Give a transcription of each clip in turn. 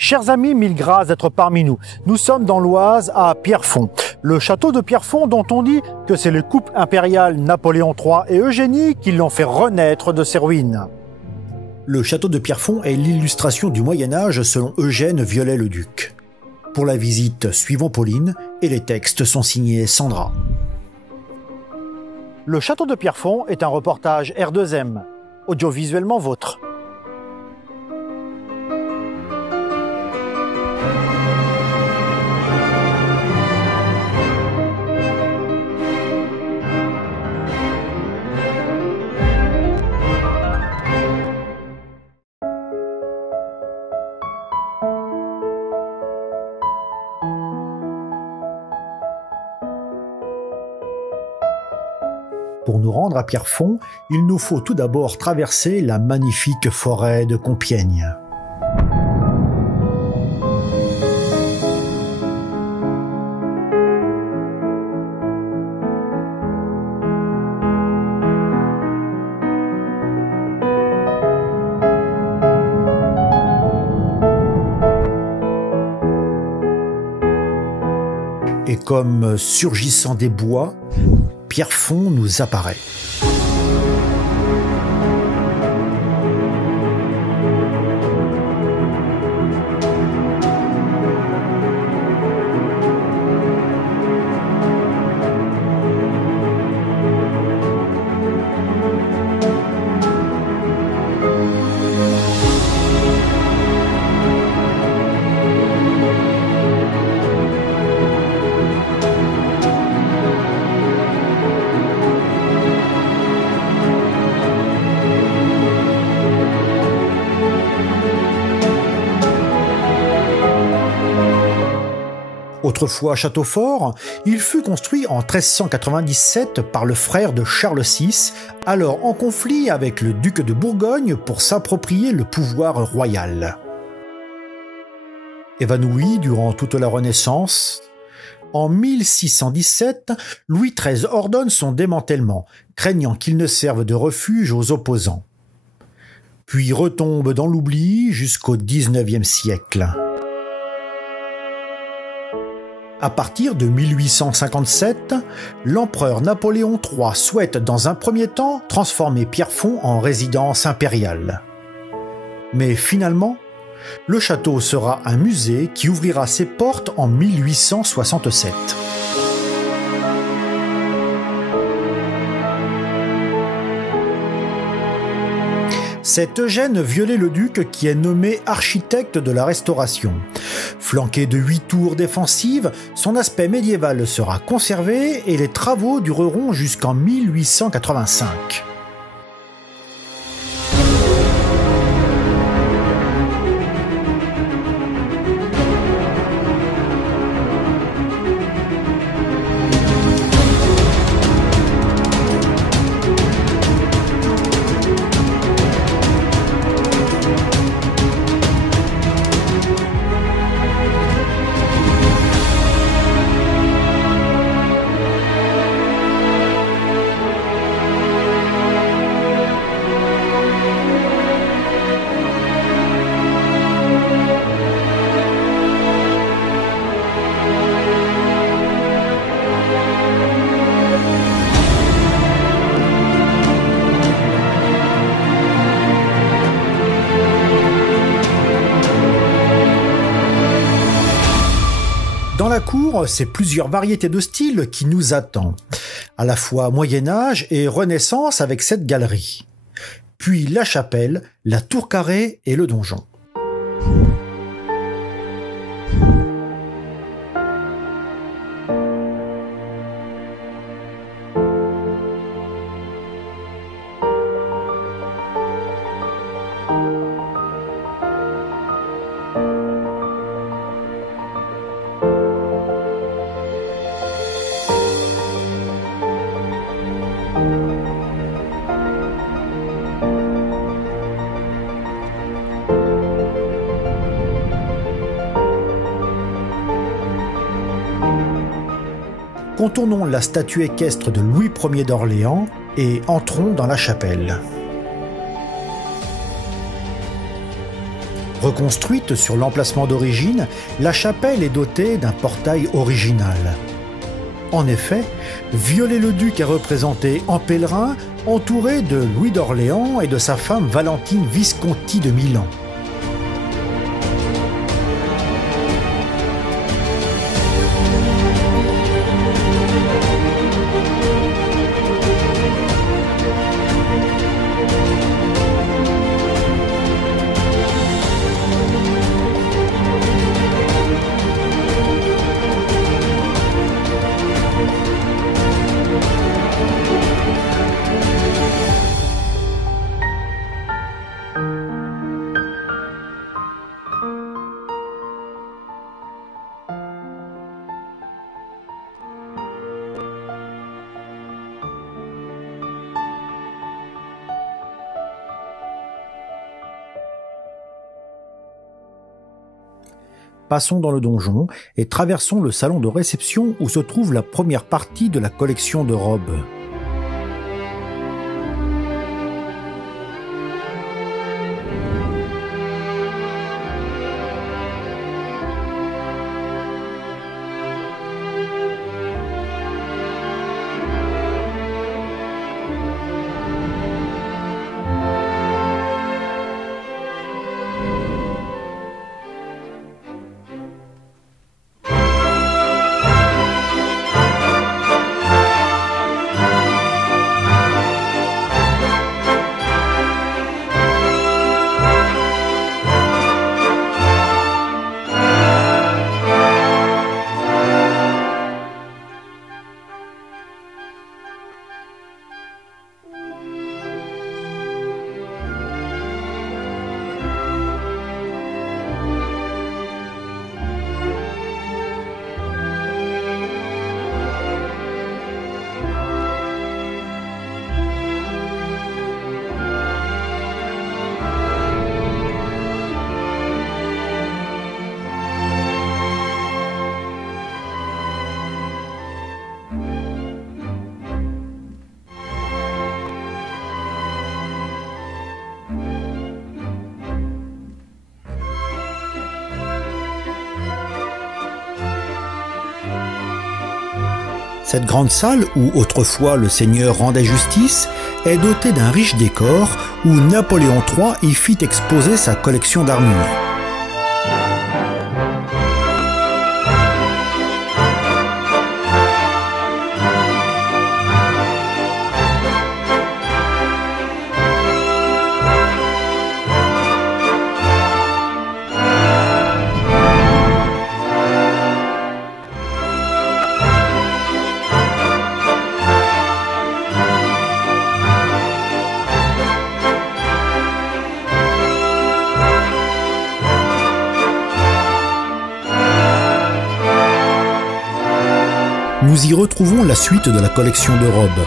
Chers amis, mille grâces d'être parmi nous. Nous sommes dans l'Oise à Pierrefonds. Le château de Pierrefonds dont on dit que c'est le couple impérial Napoléon III et Eugénie qui l'ont fait renaître de ses ruines. Le château de Pierrefonds est l'illustration du Moyen-Âge selon Eugène Viollet-le-Duc. Pour la visite, suivons Pauline et les textes sont signés Sandra. Le château de Pierrefonds est un reportage R2M, audiovisuellement vôtre. Pour nous rendre à Pierrefonds, il nous faut tout d'abord traverser la magnifique forêt de Compiègne. Et comme surgissant des bois, Pierrefonds nous apparaît. Autrefois château fort, il fut construit en 1397 par le frère de Charles VI, alors en conflit avec le duc de Bourgogne pour s'approprier le pouvoir royal. Évanoui durant toute la Renaissance, en 1617, Louis XIII ordonne son démantèlement, craignant qu'il ne serve de refuge aux opposants. Puis retombe dans l'oubli jusqu'au XIXe siècle. À partir de 1857, l'empereur Napoléon III souhaite dans un premier temps transformer Pierrefonds en résidence impériale. Mais finalement, le château sera un musée qui ouvrira ses portes en 1867. C'est Eugène Viollet-le-Duc qui est nommé architecte de la Restauration. Flanqué de 8 tours défensives, son aspect médiéval sera conservé et les travaux dureront jusqu'en 1885. Dans la cour, c'est plusieurs variétés de styles qui nous attendent, à la fois Moyen-Âge et Renaissance avec cette galerie. Puis la chapelle, la tour carrée et le donjon. Contournons la statue équestre de Louis Ier d'Orléans et entrons dans la chapelle. Reconstruite sur l'emplacement d'origine, la chapelle est dotée d'un portail original. En effet, Viollet-le-Duc est représenté en pèlerin, entouré de Louis d'Orléans et de sa femme Valentine Visconti de Milan. Passons dans le donjon et traversons le salon de réception où se trouve la première partie de la collection de robes. Cette grande salle, où autrefois le seigneur rendait justice, est dotée d'un riche décor où Napoléon III y fit exposer sa collection d'armures. Nous y retrouvons la suite de la collection de robes.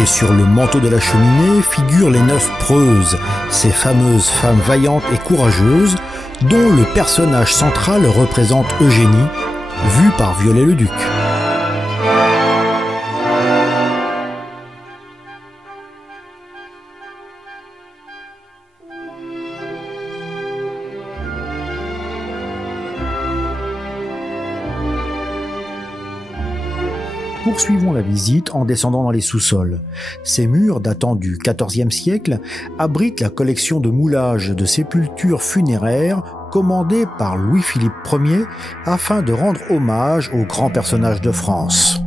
Et sur le manteau de la cheminée figurent les 9 preuses, ces fameuses femmes vaillantes et courageuses, dont le personnage central représente Eugénie, vue par Viollet-le-Duc. Poursuivons la visite en descendant dans les sous-sols. Ces murs, datant du XIVe siècle, abritent la collection de moulages de sépultures funéraires commandées par Louis-Philippe Ier afin de rendre hommage aux grands personnages de France.